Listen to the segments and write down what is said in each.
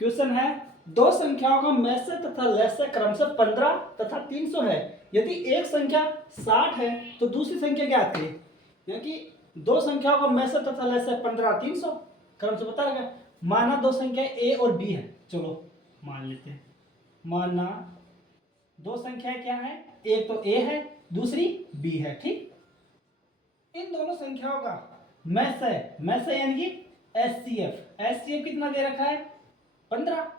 Question है दो संख्याओं का मैसे तथा लैसे क्रमशः 15 तथा 300 है। यदि एक संख्या 60 है तो दूसरी संख्या ज्ञात करें। यानी कि दो संख्याओं का मैसे तथा लैसे 15 300 क्रमशः बता रहेगा। माना दो संख्या ए और बी है। चलो मान लेते हैं। माना दो संख्याएं क्या है, एक तो ए है दूसरी बी है। ठीक, इन दोनों संख्याओं का मैसे यानी कि एचसीएफ कितना दे रखा है 15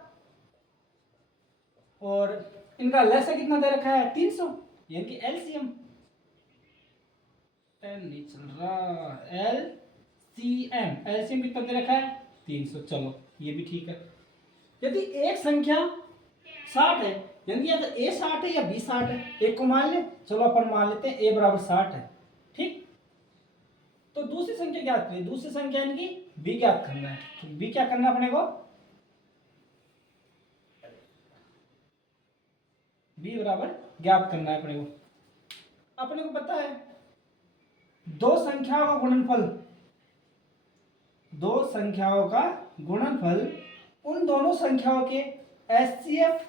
और इनका लैसा कितना दे रखा है 300 यानी कि एलसीएम 10 नहीं चल रहा। एलसीएम कितना दे रखा है 300। चलो ये भी ठीक है। यदि एक संख्या 60 है यानी कि या तो ए 60 है या बी 60 है, एक को मान ले। चलो अपन मान लेते हैं ए बराबर 60 है। ठीक, तो दूसरी संख्या ज्ञात करिए। दूसरी संख्या यानी कि बी ज्ञात करना है। तो बी क्या करना अपने को, बी बराबर ज्ञात करना है अपने को। अपने को पता है दो संख्याओं का गुणनफल उन दोनों संख्याओं के एचसीएफ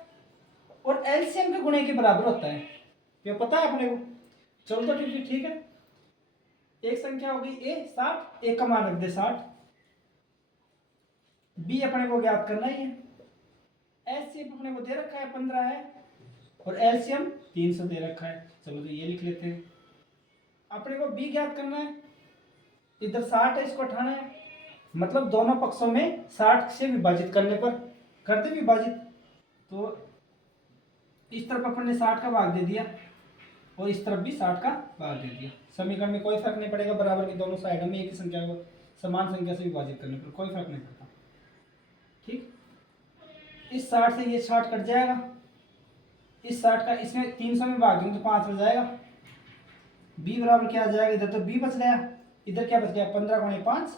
और एलसीएम के गुणे के बराबर होता है। ये पता है अपने को। चलो तो ठीक है। एक संख्या होगी ए 60, एक का मान रख दे 60। बी अपने को ज्ञात करना ही है। एचसीएफ अपने को दे रखा है 15 है और एलसीएम 300 दे रखा है। चलो तो ये लिख लेते हैं। अपने को बी ज्ञात करना है। इधर 60 है, इसको उठाना है। मतलब दोनों पक्षों में 60 से विभाजित करने पर कर दे विभाजित। तो इस तरफ अपन ने 60 का भाग दे दिया और इस तरफ भी 60 का भाग दे दिया। समीकरण में कोई फर्क नहीं पड़ेगा। बराबर की दोनों साइडों में एक ही संख्या को समान संख्या से विभाजित करने पर कोई फर्क नहीं पड़ता। ठीक, इस 60 से ये 60 कट जाएगा। इस 60 का इसमें 300 में भाग दूंगा तो 5 हो जाएगा। बी बराबर क्या आ जाएगा, इधर तो बी बच गया, इधर क्या बच गया 15 गुणे 5।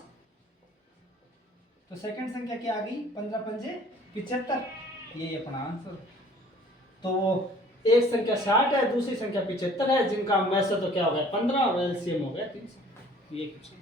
तो सेकंड संख्या क्या आ गई 15 पंजे 75। यही अपना आंसर। तो एक संख्या 60 है, दूसरी संख्या 75 है, जिनका मैसे तो क्या हो गया 15 और एलसीएम हो गया 300। ये क्वेश्चन